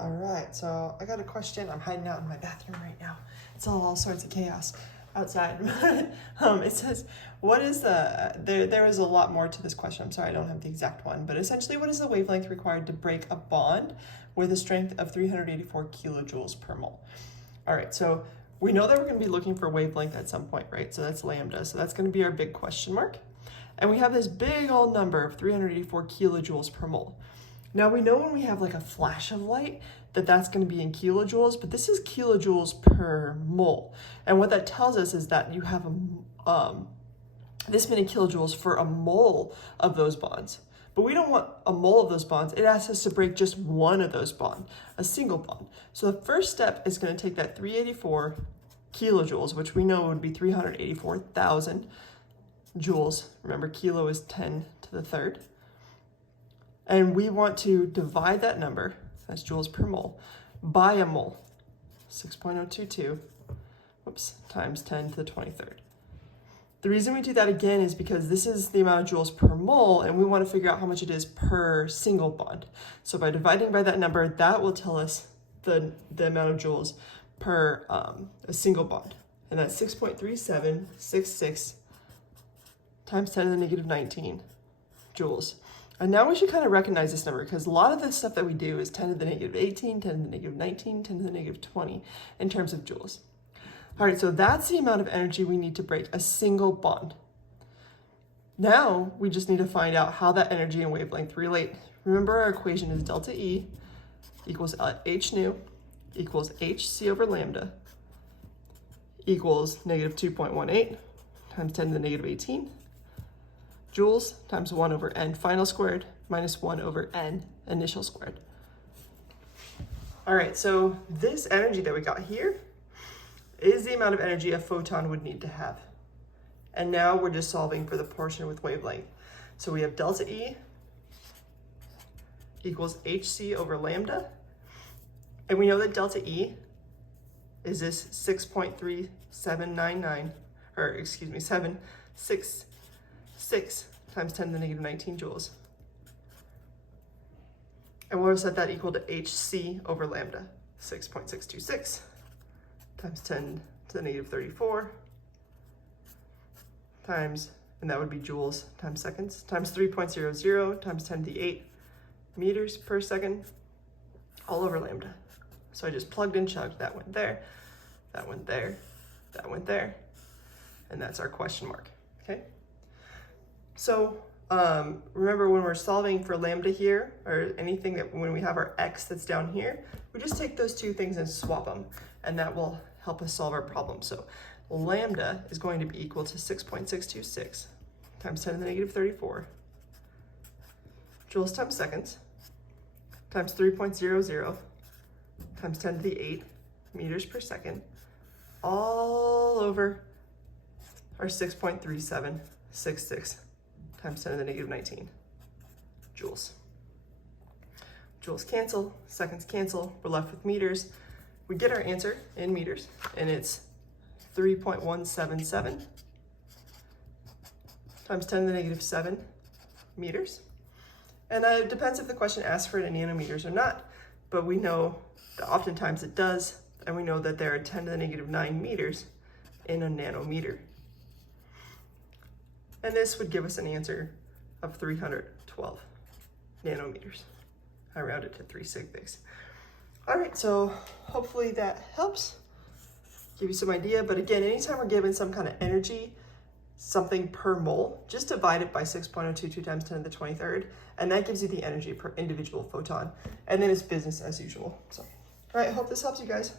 All right, so I got a question. I'm hiding out in my bathroom right now. It's all sorts of chaos outside. It says, what is there is a lot more to this question. I'm sorry, I don't have the exact one, but essentially what is the wavelength required to break a bond with a strength of 384 kilojoules per mole? All right, so we know that we're gonna be looking for wavelength at some point, right? So that's lambda, so that's gonna be our big question mark. And we have this big old number of 384 kilojoules per mole. Now we know when we have like a flash of light that that's going to be in kilojoules, but this is kilojoules per mole. And what that tells us is that you have this many kilojoules for a mole of those bonds. But we don't want a mole of those bonds. It asks us to break just one of those bonds, a single bond. So the first step is going to take that 384 kilojoules, which we know would be 384,000 joules. Remember, kilo is 10 to the third. And we want to divide that number, that's joules per mole, by a mole, 6.022, times 10 to the 23rd. The reason we do that again is because this is the amount of joules per mole, and we want to figure out how much it is per single bond. So by dividing by that number, that will tell us the amount of joules per a single bond. And that's 6.3766 times 10 to the negative 19 joules. And now we should kind of recognize this number because a lot of the stuff that we do is 10 to the negative 18, 10 to the negative 19, 10 to the negative 20 in terms of joules. All right, so that's the amount of energy we need to break a single bond. Now we just need to find out how that energy and wavelength relate. Remember our equation is delta E equals h nu equals hc over lambda equals negative 2.18 times 10 to the negative 18 joules times 1 over n final squared minus 1 over n initial squared. All right, so this energy that we got here is the amount of energy a photon would need to have. And now we're just solving for the portion with wavelength. So we have delta E equals hc over lambda. And we know that delta E is this 6.3799, or excuse me, 766 times 10 to the negative 19 joules. And we'll set that equal to hc over lambda, 6.626 times 10 to the negative 34 times, and that would be joules times seconds, times 3.00 times 10 to the 8 meters per second, all over lambda. So I just plugged and chugged, that went there, that went there, that went there, and that's our question mark, okay? So remember when we're solving for lambda here, or anything that when we have our x that's down here, we just take those two things and swap them, and that will help us solve our problem. So lambda is going to be equal to 6.626 times 10 to the negative 34 joules times seconds times 3.00 times 10 to the 8 meters per second, all over our 6.3766 times 10 to the negative 19 joules. Joules cancel, seconds cancel, we're left with meters. We get our answer in meters, and it's 3.177 times 10 to the negative 7 meters. And it depends if the question asks for it in nanometers or not, but we know that oftentimes it does, and we know that there are 10 to the negative 9 meters in a nanometer. And this would give us an answer of 312 nanometers. I round it to 3 sig bigs. All right, so hopefully that helps give you some idea. But again, anytime we're given some kind of energy, something per mole, just divide it by 6.022 times 10 to the 23rd, and that gives you the energy per individual photon. And then it's business as usual. So, all right, I hope this helps you guys.